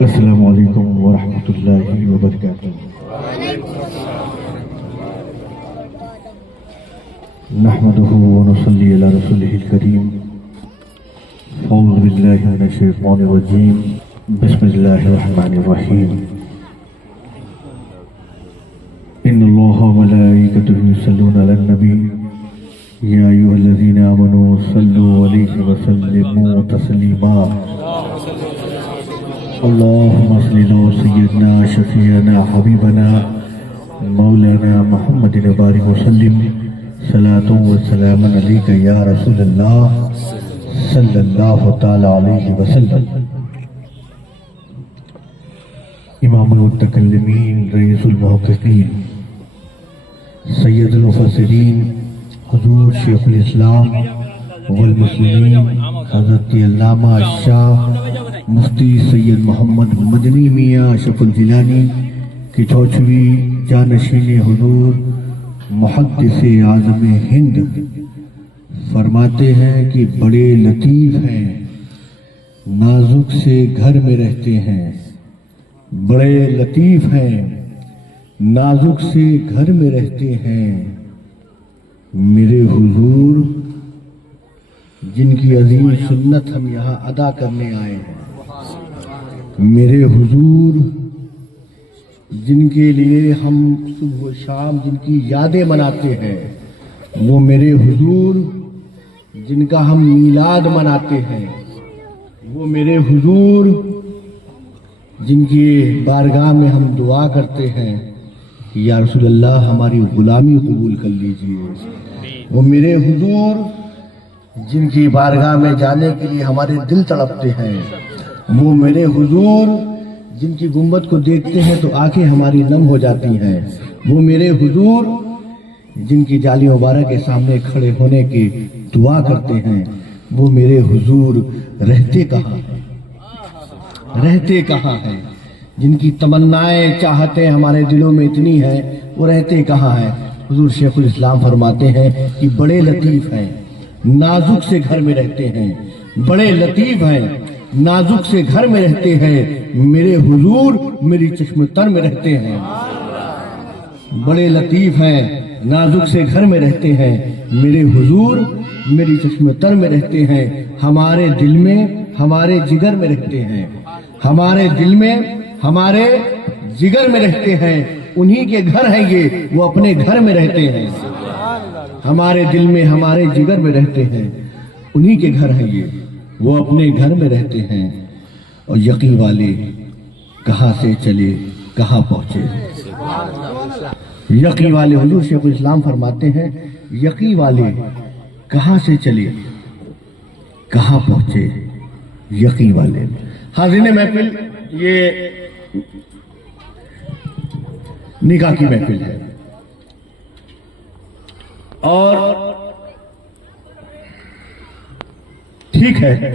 السلام علیکم ورحمۃ اللہ وبرکاتہ۔ نحمده ونصلي على رسوله الكريم۔ اعوذ باللہ من الشیطان الرجیم، بسم اللہ الرحمن الرحیم۔ ان اللہ وملائکته یصلون علی النبی یا ایھا الذین آمنوا صلوا علیہ وسلموا تسلیما۔ اللهم صل على سيدنا شفيعنا حبيبنا مولانا محمد وبارك وسلم صلاة وسلاما عليك يا رسول الله صلى الله تعالى عليه وسلم۔ امام المتکلمین، رئیس المحققین، سید المفسرین، حضور شیخ الاسلام والمسلمین حضرت علامہ شاہ مفتی سید محمد مدنی میاں اشرف الجیلانی کی چوچھویں جانشین حضور محدث اعظم ہند فرماتے ہیں کہ بڑے لطیف ہیں، نازک سے گھر میں رہتے ہیں۔ بڑے لطیف ہیں، نازک سے گھر میں رہتے ہیں۔ میرے حضور جن کی عظیم سنت ہم یہاں ادا کرنے آئے ہیں، میرے حضور جن کے لیے ہم صبح و شام جن کی یادیں مناتے ہیں، وہ میرے حضور جن کا ہم میلاد مناتے ہیں، وہ میرے حضور جن کی بارگاہ میں ہم دعا کرتے ہیں یا رسول اللہ ہماری غلامی قبول کر لیجئے، وہ میرے حضور جن کی بارگاہ میں جانے کے لیے ہمارے دل تڑپتے ہیں، وہ میرے حضور جن کی گنبد کو دیکھتے ہیں تو آنکھیں ہماری نم ہو جاتی ہیں، وہ میرے حضور جن کی جالی مبارک کے سامنے کھڑے ہونے کی دعا کرتے ہیں، وہ میرے حضور رہتے کہاں ہیں؟ رہتے کہاں ہیں؟ جن کی تمنائیں چاہتیں ہمارے دلوں میں اتنی ہیں، وہ رہتے کہاں ہیں؟ حضور شیخ الاسلام فرماتے ہیں کہ بڑے لطیف ہیں، نازک سے گھر میں رہتے ہیں۔ بڑے لطیف ہیں، نازک سے گھر میں رہتے ہیں، میرے حضور میری چشم تر میں رہتے ہیں۔ بڑے لطیف ہیں، نازک سے گھر میں رہتے ہیں، میرے حضور میری چشم تر میں رہتے ہیں۔ ہمارے دل میں، ہمارے جگر میں رہتے ہیں، ہمارے دل میں، ہمارے جگر میں رہتے ہیں۔ انہی کے گھر ہیں یہ، وہ اپنے گھر میں رہتے ہیں۔ ہمارے دل میں، ہمارے جگر میں رہتے ہیں، انہی کے گھر ہیں یہ، وہ اپنے گھر میں رہتے ہیں۔ اور یقین والے کہاں سے چلے کہاں پہنچے؟ یقین والے، حضور شیخ الاسلام فرماتے ہیں یقین والے کہاں سے چلے کہاں پہنچے؟ یقین والے۔ حاضرین محفل، یہ نکاح کی محفل ہے اور ٹھیک ہے،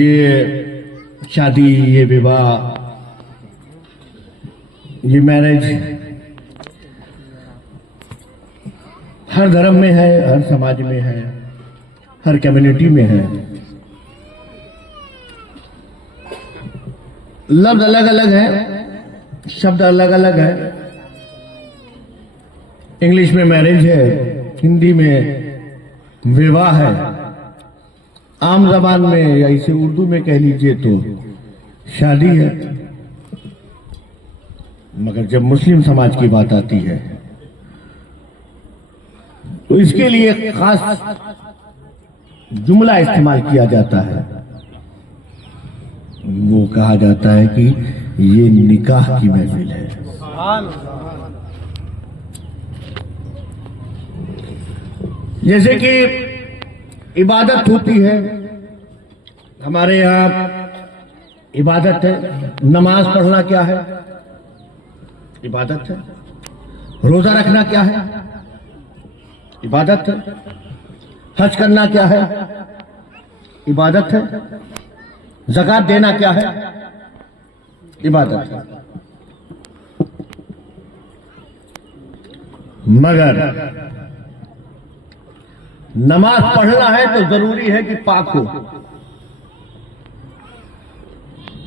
یہ شادی، یہ وواہ، یہ میرج ہر دھرم میں ہے، ہر سماج میں ہے، ہر کمیونٹی میں ہے۔ لفظ الگ الگ ہے، شبد الگ الگ ہے۔ انگلش میں میرج ہے، ہندی میں وواہ ہے، عام زبان میں یا اسے اردو میں کہہ لیجئے تو شادی ہے۔ مگر جب مسلم سماج کی بات آتی ہے تو اس کے لیے خاص جملہ استعمال کیا جاتا ہے، وہ کہا جاتا ہے کہ یہ نکاح کی محفل ہے۔ جیسے کہ عبادت ہوتی ہے، ہمارے یہاں عبادت ہے، نماز پڑھنا کیا ہے؟ عبادت ہے۔ روزہ رکھنا کیا ہے؟ عبادت ہے۔ حج کرنا کیا ہے؟ عبادت ہے۔ زکوٰۃ دینا کیا ہے؟ عبادت ہے۔ مگر نماز پڑھنا ہے تو ضروری ہے کہ پاک ہو،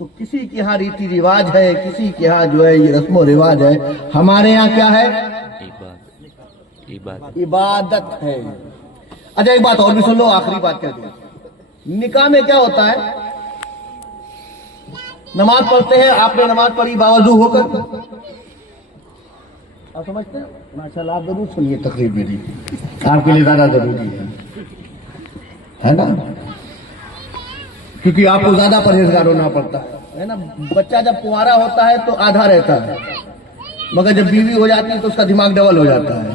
تو کسی کے یہاں ریتی رواج ہے, کسی کے یہاں جو ہے یہ رسم و رواج ہے. ہمارے یہاں کیا ہے؟ عبادت ہے. اچھا ایک بات اور بھی سن لو, آخری بات کہہ دوں. نکاح میں کیا ہوتا ہے؟ نماز پڑھتے ہیں, آپ نے نماز پڑھی باوضو ہو کر, آپ سمجھتے ہیں؟ ماشاءاللہ آپ ضرور سنیے تقریر میری, آپ کے لیے زیادہ ضروری ہے نا, کیونکہ آپ کو زیادہ پرہیزگار ہونا پڑتا ہے نا. بچہ جب کنوارا ہوتا ہے تو آدھا رہتا ہے, مگر جب بیوی ہو جاتی ہے تو اس کا دماغ ڈبل ہو جاتا ہے.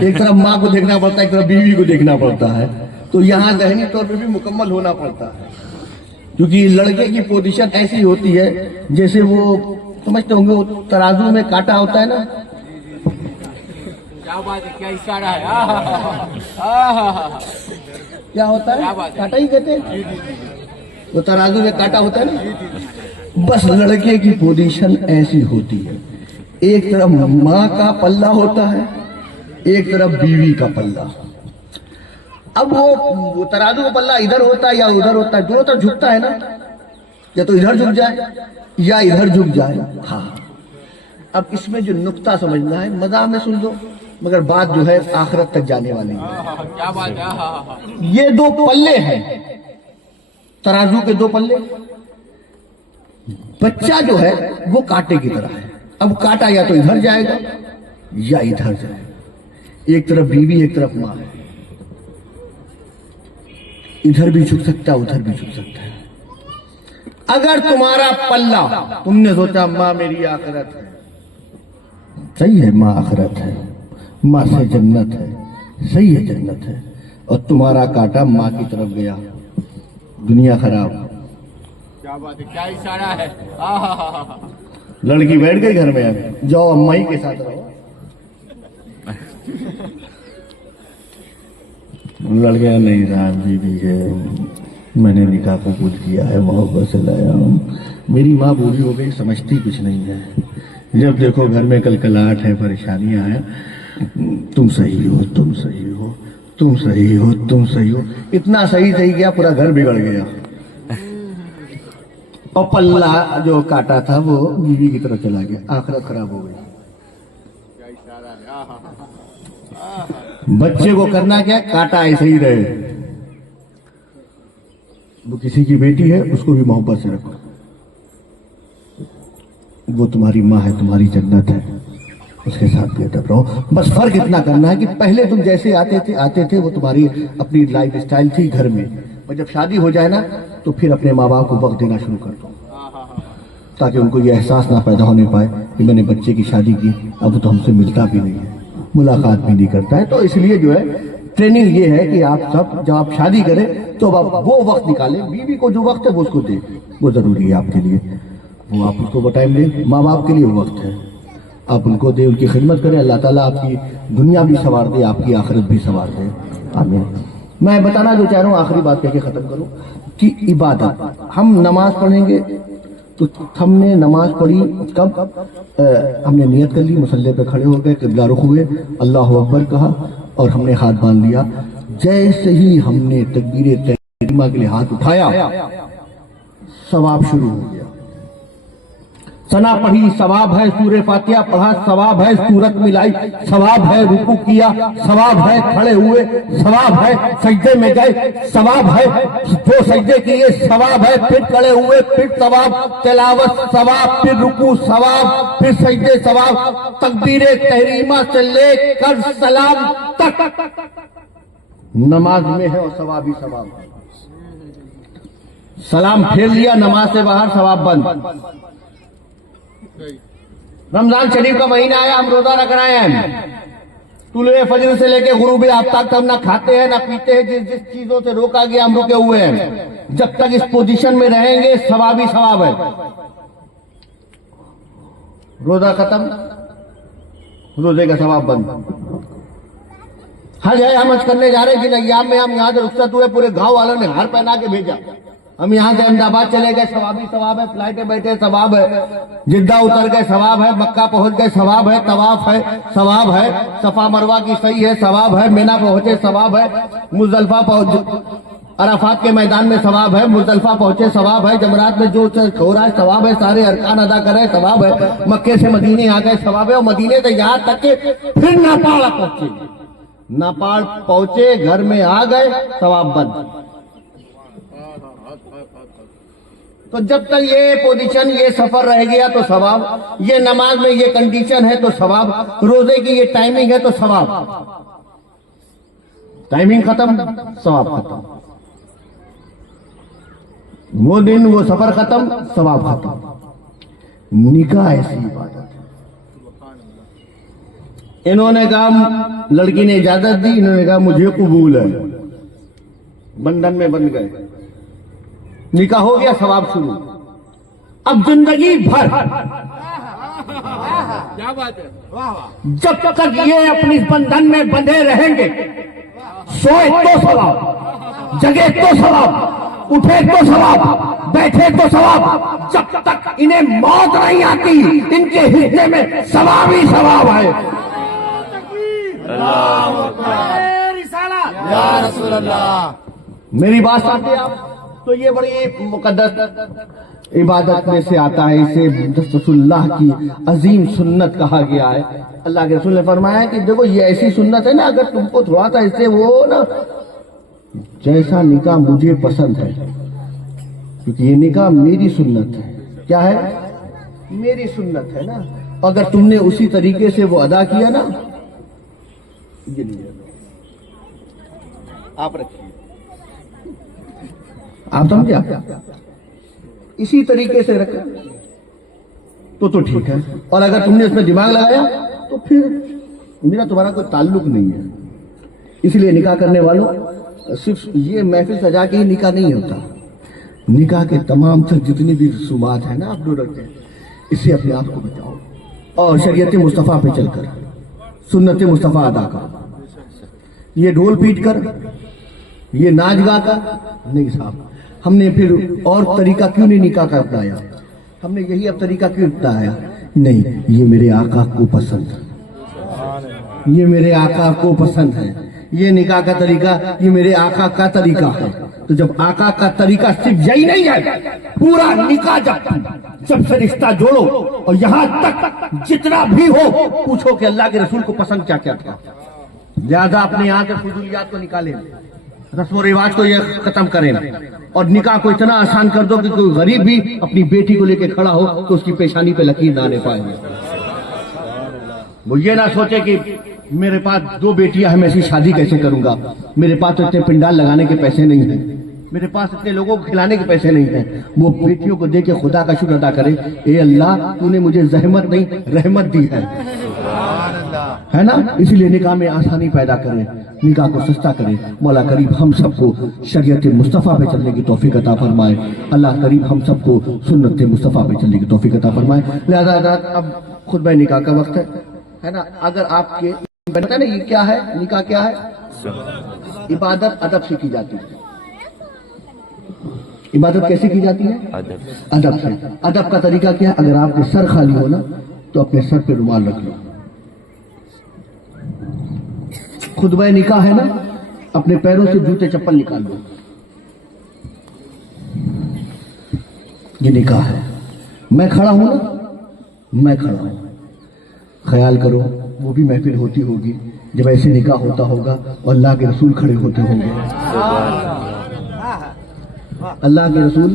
ایک طرف ماں کو دیکھنا پڑتا ہے, ایک طرف بیوی کو دیکھنا پڑتا ہے. تو یہاں ذہنی طور پہ بھی مکمل ہونا پڑتا ہے, کیونکہ لڑکے کی پوزیشن ایسی ہوتی ہے جیسے وہ سمجھتے ہوں گے وہ ترازو میں کانٹا ہوتا ہے نا. کیا بات ہے, کیا اشارہ ہے, کیا ہوتا ہے؟ کانٹا ہی کہتے ہیں, وہ ترازو میں کانٹا ہوتا ہے نا. بس لڑکے کی پوزیشن ایسی ہوتی ہے, ایک طرف ماں کا پلہ ہوتا ہے, ایک طرف بیوی کا پلہ. اب وہ ترازو کا پلہ ادھر ہوتا ہے یا ادھر ہوتا ہے, دونوں طرف جھکتا ہے نا, یا تو ادھر جھک جائے یا ادھر جھک جائے. ہاں اب اس میں جو نقطہ سمجھنا ہے, مزاح میں سن لو مگر بات جو ہے آخرت تک جانے والی ہے. کیا بات ہے. یہ دو پلے ہیں, ترازو کے دو پلے. بچہ جو ہے وہ کانٹے کی طرح ہے. اب کانٹا یا تو ادھر جائے گا یا ادھر جائے گا, ایک طرف بیوی ایک طرف ماں ہے, ادھر بھی جھک سکتا ہے ادھر بھی جھک سکتا ہے. اگر تمہارا پلہ, تم نے سوچا ماں میری آخرت ہے, صحیح ہے ماں آخرت ہے, ماں سے جنت ہے, صحیح ہے جنت ہے, اور تمہارا کانٹا ماں کی طرف گیا, دنیا خراب. کیا بات ہے, کیا اشارہ ہے. لڑکی بیٹھ گئی گھر میں, اب جاؤ اما ہی کے ساتھ رہو. لڑکیاں نہیں صاحب جی ہے, میں نے نکاح قبول کیا ہے, محبت سے لایا ہوں, میری ماں بوڑھی ہو گئی, سمجھتی کچھ نہیں ہے, جب دیکھو گھر میں کلکلاہٹ ہے, پریشانیاں ہیں, تم صحیح ہو تم صحیح ہو تم صحیح ہو تم صحیح ہو. اتنا صحیح گیا پورا گھر بگڑ گیا, اور پلہ جو کاٹا تھا وہ بیوی کی طرف چلا گیا, آخرت خراب ہو گئی. بچے کو کرنا کیا, کاٹا ایسے ہی رہے. وہ کسی کی بیٹی ہے, اس کو بھی محبت سے رکھو, وہ تمہاری ماں ہے, تمہاری جنت ہے, اس کے ساتھ بے ادب رہو. بس فرق اتنا کرنا ہے کہ پہلے تم جیسے آتے تھے وہ تمہاری اپنی لائف اسٹائل تھی گھر میں, اور جب شادی ہو جائے نا تو پھر اپنے ماں باپ کو وقت دینا شروع کر دو, تاکہ ان کو یہ احساس نہ پیدا ہونے پائے کہ میں نے بچے کی شادی کی, اب تو ہم سے ملتا بھی نہیں ہے, ملاقات بھی نہیں کرتا ہے. تو اس لیے جو ہے ٹریننگ یہ ہے کہ آپ سب جب آپ شادی کریں تو آپ وہ وقت نکالیں, بیوی کو جو وقت ہے وہ اس کو دیں, وہ ضروری ہے آپ کے لیے, وہ آپ اس کو وہ ٹائم دیں. ماں باپ کے لیے وہ وقت ہے, آپ ان کو دیں, ان کی خدمت کریں. اللہ تعالیٰ آپ کی دنیا بھی سنوار دے, آپ کی آخرت بھی سنوار دے, آمین. میں بتانا جو چاہ رہا ہوں, آخری بات کہہ کے ختم کروں, کہ عبادت, ہم نماز پڑھیں گے تو ہم نے نماز پڑھی کب, ہم نے نیت کر لی, مصلی پہ کھڑے ہو گئے, قبلہ رخ ہوئے, اللہ اکبر کہا اور ہم نے ہاتھ باندھ لیا. جیسے ہی ہم نے تکبیر تحریمہ کے لیے ہاتھ اٹھایا, ثواب شروع ہو گیا. ثنا پڑھی ثواب ہے, سورہ فاتحہ پڑھا ثواب ہے, سورت ملائی ثواب ہے, رکوع کیا ثواب ہے, کھڑے ہوئے ثواب ہے, سجدے میں گئے ثواب ہے, جو سجدے کیے ثواب ہے, پھر کھڑے ہوئے پھر ثواب, تلاوت ثواب, پھر رکوع ثواب, پھر سجدے ثواب, تکبیر تحریمہ سے لے کر سلام تک نماز میں ہے اور ثواب ہی ثواب. سلام پھیر لیا, نماز سے باہر, ثواب بند. رمضان شریف کا مہینہ آیا, ہم روزہ رکھ رہے ہیں, طلوع فجر سے لے کے غروب آفتاب تک ہم نہ کھاتے ہیں نہ پیتے ہیں, جس چیزوں سے روکا گیا ہم رکے ہوئے ہیں. جب تک اس پوزیشن میں رہیں گے ثواب ہی ثواب ہے. روزہ ختم, روزے کا ثواب بند. حج ہے, ہم حج کرنے جا رہے ہیں, جن ایام میں ہم یہاں سے رخصت ہوئے پورے گاؤں والوں نے ہار پہنا کے بھیجا, ہم یہاں سے احمد آباد چلے گئے ثواب ہی ثواب ہے, فلائٹیں بیٹھے ثواب ہے, جدہ اتر گئے ثواب ہے, مکہ پہنچ گئے ثواب ہے, طواف ہے ثواب ہے, صفا مروہ کی صحیح ہے ثواب ہے, مینا پہنچے ثواب ہے, مزدلفہ پہنچ عرفات کے میدان میں ثواب ہے، مزدلفہ پہنچے ثواب ہے، جمرات میں جو ہو رہا ہے ثواب ہے، سارے ارکان ادا کر رہے ثواب ہے، مکے سے مدینے آ گئے ثواب ہے، اور مدینے سے یہاں تک کہ پھر ناپاڑ پہنچے، ناپاڑ پہنچے گھر میں آ گئے ثواب بند۔ تو جب تک یہ پوزیشن یہ سفر رہ گیا تو ثواب، یہ نماز میں یہ کنڈیشن ہے تو ثواب، روزے کی یہ ٹائمنگ ہے تو ثواب، ٹائمنگ ختم ثواب ختم، وہ دن وہ سفر ختم ثواب ختم۔ نکاح ایسی عبادت ہے، انہوں نے کہا، لڑکی نے اجازت دی، انہوں نے کہا مجھے قبول ہے، بندھن میں بند گئے، نکاح ہو گیا ثواب شروع۔ اب زندگی بھر کیا بات ہے، جب تک یہ اپنی بندھن میں بندھے رہیں گے، سوئے تو ثواب، جگے تو ثواب، اٹھے تو ثواب، بیٹھے تو ثواب، جب تک انہیں موت نہیں آتی ان کے حصے میں ثواب ہی ثواب ہے۔ یا رسول اللہ، میری بات سمجھتے آپ؟ تو یہ بڑی مقدس عبادت میں سے آتا ہے، اسے رسول اللہ کی عظیم سنت کہا گیا ہے۔ اللہ کے رسول نے فرمایا کہ دیکھو یہ ایسی سنت ہے نا، اگر تم کو تھوڑا سا اس سے وہ نا، جیسا نکاح مجھے پسند ہے، کیونکہ یہ نکاح میری سنت ہے۔ کیا ہے؟ میری سنت ہے نا، اگر تم نے اسی طریقے سے وہ ادا کیا نا، یہ نہیں ہے، آپ رکھیے، آپ سمجھے، اسی طریقے سے رکھیں تو ٹھیک ہے، اور اگر تم نے اس میں دماغ لگایا تو پھر میرا تمہارا کوئی تعلق نہیں ہے۔ اس لیے نکاح کرنے والوں، صرف یہ محفل سجا کے ہی نکاح نہیں ہوتا، نکاح کے تمام تر جتنی بھی رسومات ہیں نا آپ لوگ رکھتے ہیں، اس سے اپنے آپ کو بچاؤ اور شریعت مصطفیٰ پہ چل کر سنت مصطفیٰ ادا کرو۔ یہ ڈھول پیٹ کر، یہ ناچ گا کر نہیں صاحب، ہم نے پھر اور طریقہ کیوں نہیں نکاح کا اپنایا؟ ہم نے یہی اب طریقہ کیوں اپنایا؟ نہیں، یہ میرے آقا کو پسند ہے، یہ میرے آقا کو پسند ہے، یہ نکاح کا طریقہ یہ میرے آقا کا طریقہ ہے۔ تو جب آقا کا طریقہ صرف یہی نہیں ہے، پورا نکاح جب سے رشتہ جوڑو اور یہاں تک جتنا بھی ہو، پوچھو کہ اللہ کے رسول کو پسند کیا کیا تھا، لہذا اپنے یہاں سے فضولیات کو نکالیں، رسم و رواج کو یہ ختم کریں، اور نکاح کو اتنا آسان کر دو کہ کوئی غریب بھی اپنی بیٹی کو لے کے کھڑا ہو تو اس کی پیشانی پہ لکیر نہ آنے پائے، وہ یہ نہ سوچے کہ میرے پاس 2 بیٹیاں ہیں، میں ایسی شادی کیسے کروں گا، میرے پاس تو اتنے پنڈال لگانے کے پیسے نہیں ہیں، میرے پاس اتنے لوگوں کو کھلانے کے پیسے نہیں ہیں۔ وہ بیٹیوں کو دے کے خدا کا شکر ادا کرے، اے اللہ تو نے مجھے زحمت نہیں رحمت دی ہے نا۔ اسی لیے نکاح میں آسانی پیدا کرے، نکاح کو سستا کرے۔ مولا قریب ہم سب کو شریعت مصطفیٰ پہ چلنے کی توفیق عطا فرمائے، اللہ قریب ہم سب کو سنت مصطفیٰ پہ چلنے کی توفیق عطا فرمائے۔ لہذا اب خطبہ نکاح کا وقت ہے نا، اگر آپ کے بنتا نا یہ کیا ہے، نکاح کیا ہے؟ عبادت ادب سے کی جاتی ہے۔ عبادت کیسے کی جاتی ہے؟ ادب سے۔ ادب کا طریقہ کیا ہے؟ اگر آپ کے سر خالی ہو نا تو اپنے سر پہ رومال رکھ لو۔ خطبہ نکاح ہے نا، اپنے پیروں سے جوتے چپل نکال دو، یہ نکاح ہے۔ میں کھڑا ہوں نا، میں کھڑا ہوں، خیال کرو وہ بھی محفل ہوتی ہوگی جب ایسے نکاح ہوتا ہوگا اور اللہ کے رسول کھڑے ہوتے ہوں گے، اللہ کے رسول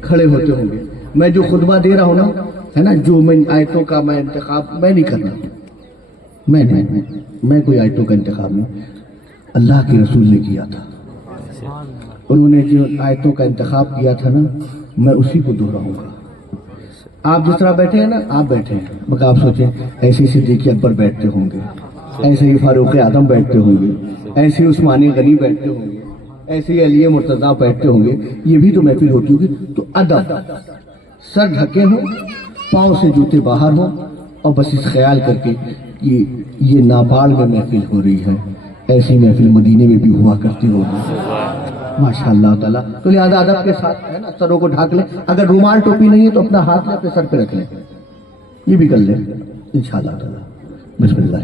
کھڑے ہوتے ہوں گے۔ میں جو خطبہ دے رہا ہوں نا ہے نا، جو میں آیتوں کا میں انتخاب میں نہیں کرنا، میں کوئی آیتوں کا انتخاب نہیں، اللہ کے رسول نے کیا تھا، انہوں نے جو آیتوں کا انتخاب کیا تھا نا، میں اسی کو دہراؤں گا۔ آپ جس طرح بیٹھے ہیں نا، آپ بیٹھے ہیں، مگر آپ سوچیں ایسے صدیق اکبر بیٹھتے ہوں گے، ایسے ہی فاروق اعظم بیٹھتے ہوں گے، ایسے ہی عثمان غنی بیٹھتے ہوں گے، ایسے ہی علی مرتضیٰ بیٹھتے ہوں گے، یہ بھی تو محفل ہوتی ہوگی۔ تو ادب، سر ڈھکے ہوں، پاؤں سے جوتے باہر ہوں، اور بس اس خیال کر کے یہ ناپاڑ میں محفل ہو رہی ہے، ایسی محفل مدینے میں بھی ہوا کرتی ہوگی ماشاء اللہ تعالیٰ۔ تو لہٰذا ادب کے ساتھ ہے نا سروں کو ڈھانک لیں، اگر رومال ٹوپی نہیں ہے تو اپنا ہاتھ لے اپنے سر پہ رکھ لیں، یہ بھی کر لیں انشاءاللہ تعالیٰ۔ بسم اللہ،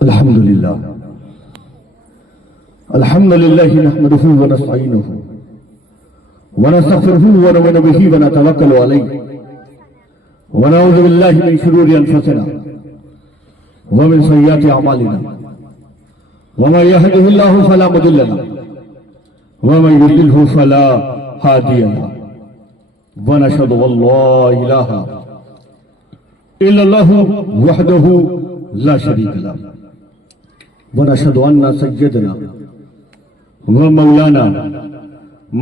الحمدللہ، الحمد لله نحمده ونستعينه ونستغفره ونؤمن به ونتوكل عليه ونعوذ بالله من شرور انفسنا ومن سيئات اعمالنا ومن يهده الله فلا مضل له ومن يضلله فلا هادي له ونشهد ان لا اله الا الله وحده لا شريك له ونشهد ان سيدنا ومولانا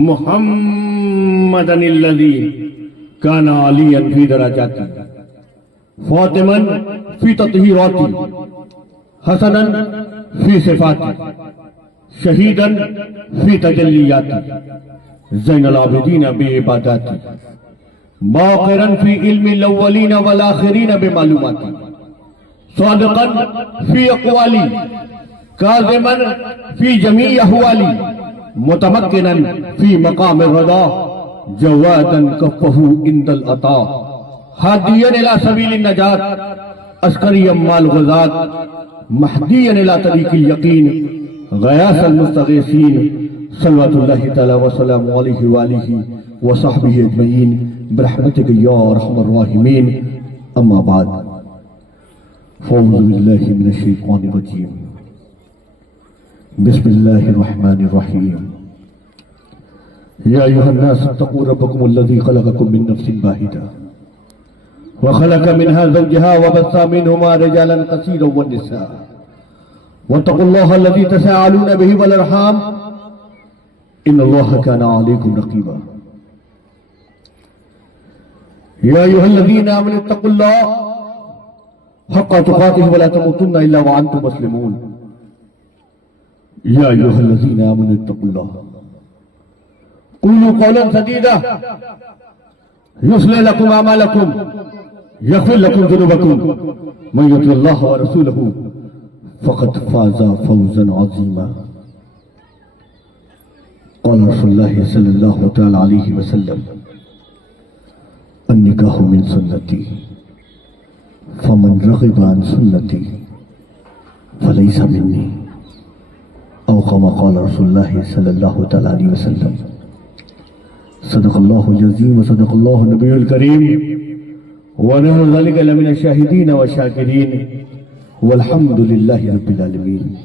محمدا الذي كان عاليا في درجاته فاطما في تطهيراته حسنا في صفاته شهيدا في تجلياته زين العابدين بعباداته باقرا في علم الاولين والاخرين بمعلوماته صادقا في اقوالي كاظما في جميع احوالي متمكنا في مقام الرضا جوادا كفه عند العطاء هاديا الى سبيل النجاة عسكريا مع الغزاة مهديا الى طريق اليقين غياث المستغيثين صلوات الله تعالى وسلامه عليه واله وصحبه اجمعين برحمتك يا ارحم الراحمين. اما بعد فاعوذ بالله من الشيطان الرجيم. بسم الله الرحمن الرحيم. يا أيها الناس اتقوا ربكم الذي خلقكم من نفس واحدة وخلق منها زوجها وبث منهما رجالا كثيرا والنساء واتقوا الله الذي تساءلون به والأرحام إن الله كان عليكم رقيبا. يا أيها الذين آمنوا اتقوا الله حق تقاته ولا تموتن إلا وأنتم مسلمون. يا أيها الذين آمنوا اتقوا الله قولوا قولا سديدا يصلح لكم أعمالكم يغفر لكم ذنوبكم من يطع الله ورسوله فقد فاز فوزا عظيما. قال رسول الله صلى الله تعالى عليه وسلم النكاح من سنتي فمن رغب عن سنتي فليس مني أو كما قال رسول الله صلى الله تعالى عليه وسلم. صدق الله العظيم وصدق الله النبي الكريم ونحن ذلك لمن الشاهدين والشاكرين والحمد لله رب العالمين.